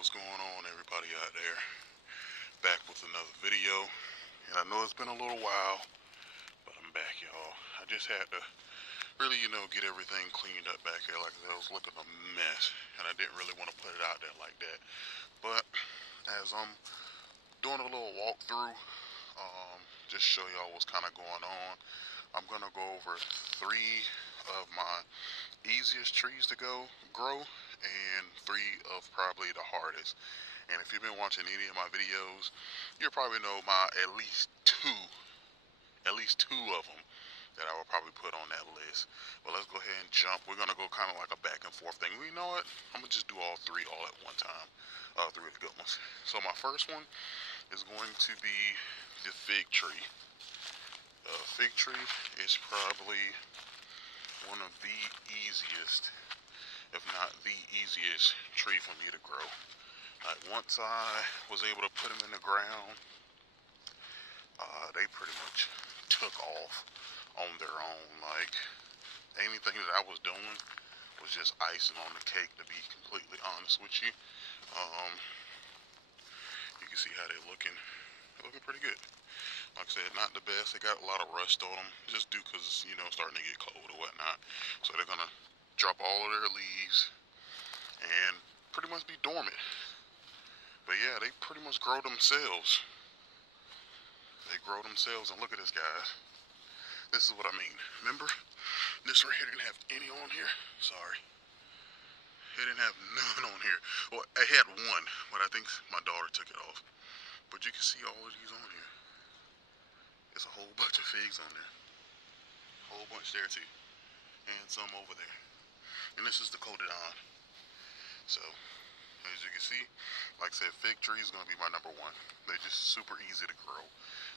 What's going on, everybody out there? Back with another video, and I know it's been a little while, but I'm back, y'all. I just had to really, get everything cleaned up back here. Like I was looking a mess, and I didn't really want to put it out there like that. But as I'm doing a little walkthrough, just show y'all what's kind of going on. I'm gonna go over 3 of my easiest trees to grow, and 3 of probably the hardest. And if you've been watching any of my videos, you probably know my at least two of them that I will probably put on that list. But let's go ahead and jump. We're gonna go kind of like a back and forth thing. You know what? I'm gonna just do all 3 all at one time. 3 of the good ones. So my first one is going to be the fig tree. Fig tree is probably one of the easiest, if not the easiest, tree for me to grow. Like once I was able to put them in the ground, they pretty much took off on their own. Like anything that I was doing was just icing on the cake, to be completely honest with you. Um, you can see how they're looking. They're looking pretty good. Like I said, not the best. They got a lot of rust on them, just due because it's starting to get cold or whatnot. So they're gonna drop all of their leaves and pretty much be dormant. But yeah, they pretty much grow themselves. They grow themselves, and look at this, guys. This is what I mean. Remember, this right here didn't have any on here. Sorry, it didn't have none on here. Well, I had one, but I think my daughter took it off. But you can see all of these on here. There's a whole bunch of figs on there. Whole bunch there too, and some over there. And this is the Cododon. So, as you can see, like I said, fig tree is going to be my number 1. They're just super easy to grow.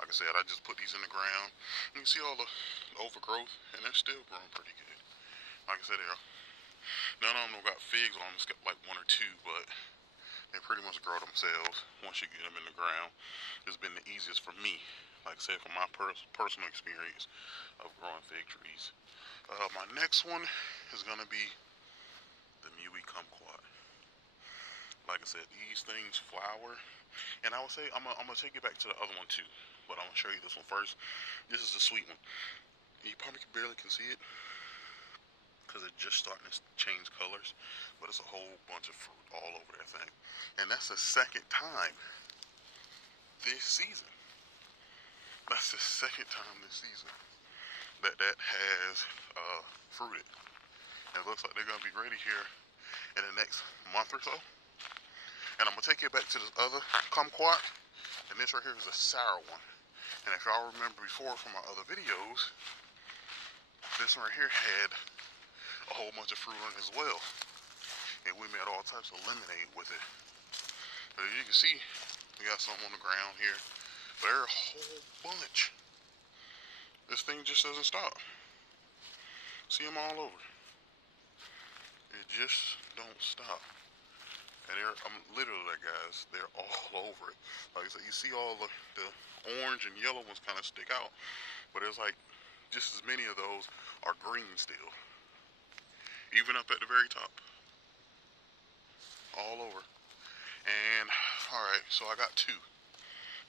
Like I said, I just put these in the ground. You can see all the overgrowth, and they're still growing pretty good. Like I said, none of them got figs on them. It's got like 1 or 2, but they pretty much grow themselves once you get them in the ground. It's been the easiest for me, like I said, from my personal experience of growing fig trees. My next one is going to be the Mui Kumquat. Like I said, these things flower, and I would say I'm gonna take it back to the other one too, but I'm gonna show you this one first. This is the sweet one. You probably barely can see it because it's just starting to change colors, but it's a whole bunch of fruit all over that thing, and that's the second time this season. That's the second time this season that has fruited. And it looks like they're gonna be ready here in the next month or so. And I'm going to take it back to this other kumquat. And this right here is a sour one. And if y'all remember before from my other videos, this one right here had a whole bunch of fruit on it as well. And we made all types of lemonade with it. But as you can see, we got some on the ground here. But there are a whole bunch. This thing just doesn't stop. See them all over. It just don't stop. And I'm literally like, guys, they're all over it. Like I said, you see all the orange and yellow ones kind of stick out, but there's like just as many of those are green still, even up at the very top, all over. And all right, so I got 2.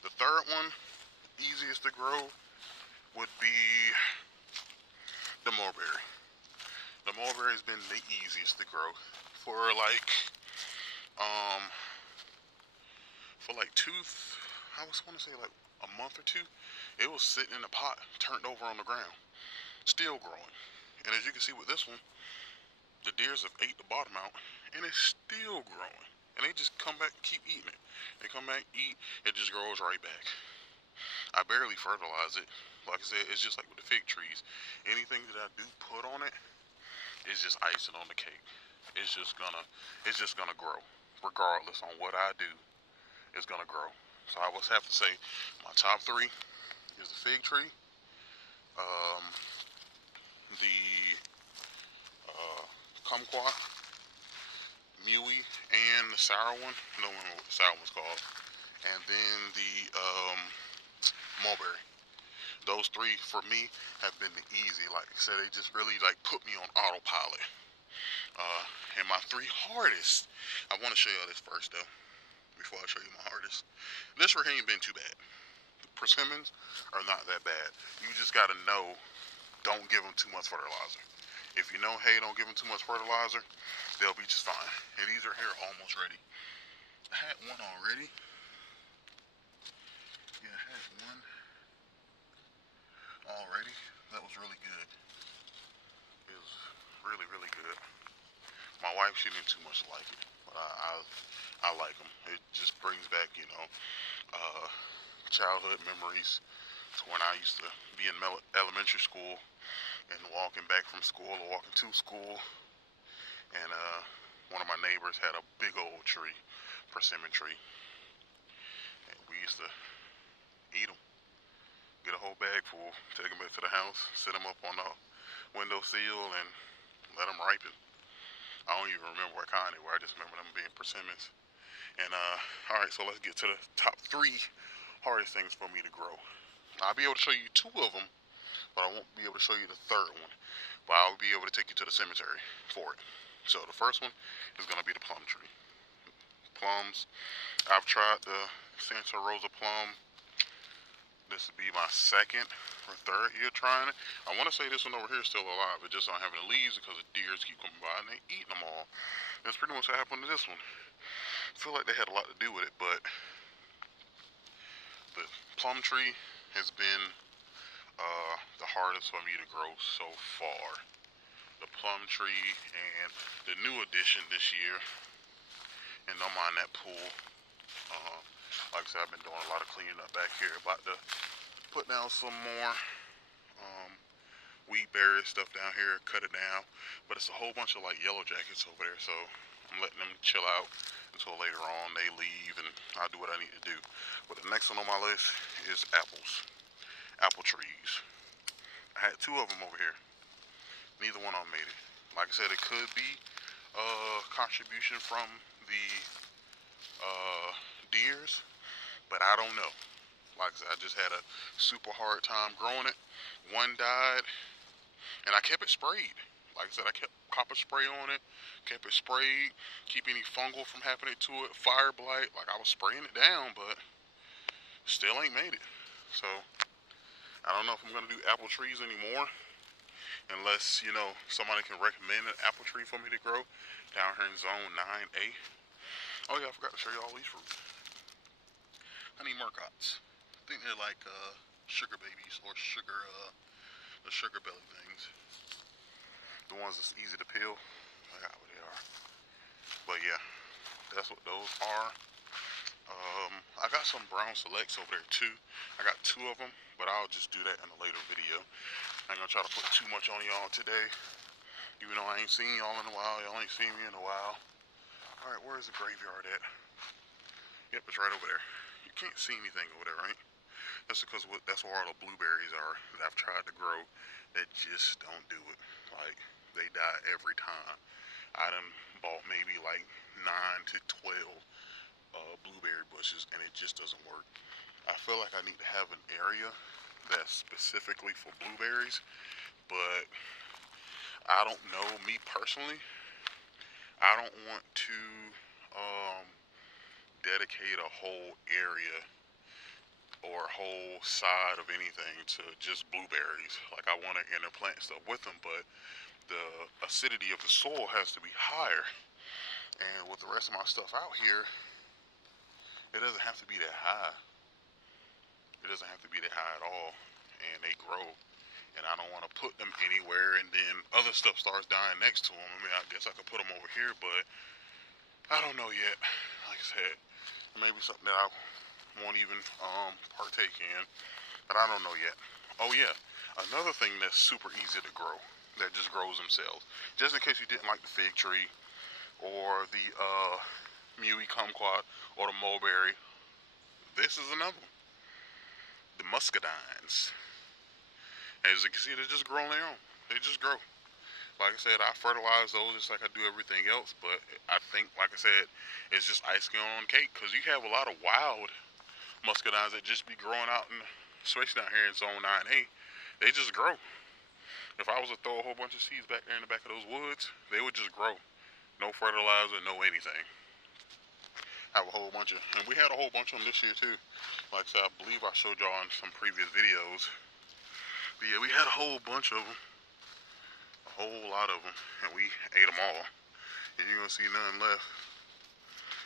The third one, easiest to grow, would be the mulberry. The mulberry has been the easiest to grow for like um for like I was going to say like a month or 2. It was sitting in a pot, turned over on the ground, still growing. And as you can see with this one, the deers have ate the bottom out, and it's still growing. And they just come back and keep eating it. They come back, eat, it just grows right back. I barely fertilize it. Like I said, it's just like with the fig trees. Anything that I do put on it is just icing on the cake. It's just gonna grow. Regardless on what I do, it's gonna grow. So I would have to say my top 3 is the fig tree, um, the kumquat, Mui, and the sour one. I don't remember what the sour one's called. And then the mulberry. Those 3 for me have been the easy. Like I said, they just really like put me on autopilot. And my 3 hardest, I want to show y'all this first though, before I show you my hardest. This right here ain't been too bad. The persimmons are not that bad. You just gotta know, don't give them too much fertilizer. If you know, hey, don't give them too much fertilizer, they'll be just fine. And these are here almost ready. I had one already. Yeah, I had one already. That was really good. It was really, really good. My wife, she didn't too much like it, but I like them. It just brings back, uh, childhood memories to when I used to be in elementary school and walking back from school or walking to school, and one of my neighbors had a big old tree, persimmon tree, and we used to eat them. Get a whole bag full, take them back to the house, sit them up on the windowsill, and let them ripen. I don't even remember what kind they were. I just remember them being persimmons. And all right, so let's get to the top 3 hardest things for me to grow. I'll be able to show you 2 of them, but I won't be able to show you the third one. But I'll be able to take you to the cemetery for it. So the first one is gonna be the plum tree. Plums. I've tried the Santa Rosa plum. This would be my second or third year trying it. I want to say this one over here is still alive. It just don't have any leaves because the deers keep coming by and they eating them all. That's pretty much what happened to this one. I feel like they had a lot to do with it, but the plum tree has been the hardest for me to grow so far. The plum tree and the new addition this year, and don't mind that pool. Uh, like I said, I've been doing a lot of cleaning up back here. About to put down some more um, wheat berry stuff down here, cut it down. But it's a whole bunch of like yellow jackets over there, so I'm letting them chill out until later on they leave and I'll do what I need to do. But the next one on my list is apples. Apple trees. I had 2 of them over here. Neither one of them made it. Like I said, it could be a contribution from the deers, but I don't know. Like I said, I just had a super hard time growing it. One died, and I kept it sprayed. Like I said, I kept copper spray on it, kept it sprayed, keep any fungal from happening to it, fire blight. Like I was spraying it down, but still ain't made it. So I don't know if I'm gonna do apple trees anymore, unless somebody can recommend an apple tree for me to grow down here in Zone 9A. Oh yeah, I forgot to show you all these fruits. Honey murcots. I think they're like sugar babies or the sugar belly things. The ones that's easy to peel. I got what they are. But yeah, that's what those are. I got some brown selects over there too. I got 2 of them, but I'll just do that in a later video. I ain't gonna try to put too much on y'all today. Even though I ain't seen y'all in a while, y'all ain't seen me in a while. Alright, where's the graveyard at? Yep, it's right over there. You can't see anything over there, right? That's because that's where all the blueberries are that I've tried to grow that just don't do it. Like, they die every time. I done bought maybe like 9 to 12 blueberry bushes and it just doesn't work. I feel like I need to have an area that's specifically for blueberries, but I don't know. Me personally, I don't want to um, dedicate a whole area or a whole side of anything to just blueberries. Like I want to interplant stuff with them, but the acidity of the soil has to be higher. And with the rest of my stuff out here, it doesn't have to be that high. It doesn't have to be that high at all. And they grow. And I don't want to put them anywhere and then other stuff starts dying next to them. I mean, I guess I could put them over here, but I don't know yet. Like I said, maybe something that I won't even partake in, but I don't know yet. Oh yeah, another thing that's super easy to grow, that just grows themselves. Just in case you didn't like the fig tree or the Mui kumquat or the mulberry, this is another one. The muscadines. As you can see, they just grow on their own. They just grow. Like I said, I fertilize those just like I do everything else, but I think, like I said, it's just icing on the cake because you have a lot of wild muscadines that just be growing out in, especially down here in Zone 9A. They just grow. If I was to throw a whole bunch of seeds back there in the back of those woods, they would just grow. No fertilizer, no anything. Have a whole bunch of, and we had a whole bunch of them this year too. Like I said, I believe I showed y'all in some previous videos. But yeah, we had a whole bunch of them, a whole lot of them, and we ate them all. And you're gonna see none left.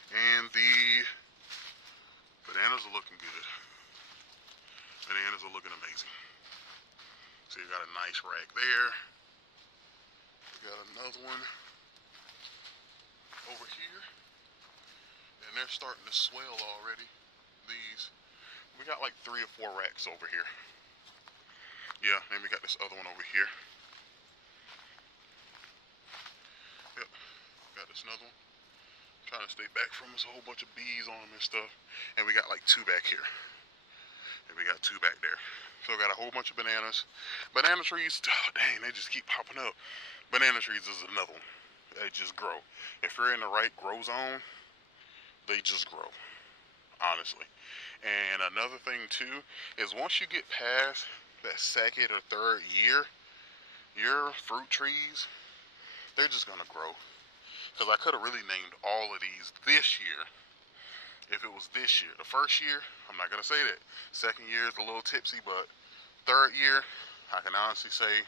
And the bananas are looking good. Bananas are looking amazing. So you got a nice rack there. We got another one over here. And they're starting to swell already. These, we got like 3 or 4 racks over here. Yeah, and we got this other one over here. Yep, got this another one. Trying to stay back from us, a whole bunch of bees on them and stuff. And we got like 2 back here. And we got 2 back there. So we got a whole bunch of bananas. Banana trees, oh dang, they just keep popping up. Banana trees is another one. They just grow. If you're in the right grow zone, they just grow. Honestly. And another thing too, is once you get past that 2nd or 3rd year, your fruit trees, they're just gonna grow. Because I could have really named all of these this year if it was this year. The first year, I'm not going to say that. 2nd year is a little tipsy, but 3rd year, I can honestly say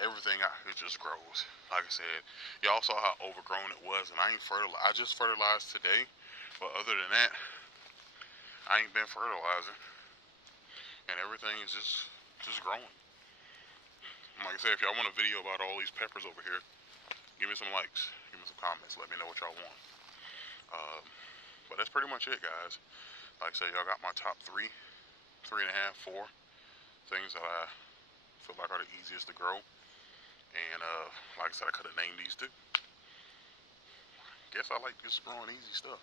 everything out here just grows. Like I said, y'all saw how overgrown it was, and I just fertilized today, but other than that, I ain't been fertilizing, and everything is just growing. And like I said, if y'all want a video about all these peppers over here, give me some likes, give me some comments, let me know what y'all want. But that's pretty much it, guys. Like I said, y'all got my top 3, 3.5, 4 things that I feel like are the easiest to grow. And like I said, I could have named these too. Guess I like just growing easy stuff.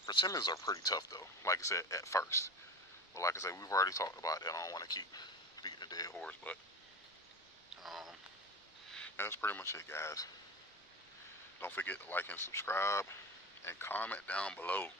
The persimmons are pretty tough though, like I said, at first. But like I said, we've already talked about that. I don't want to keep beating a dead horse, but that's pretty much it, guys. Don't forget to like and subscribe and comment down below.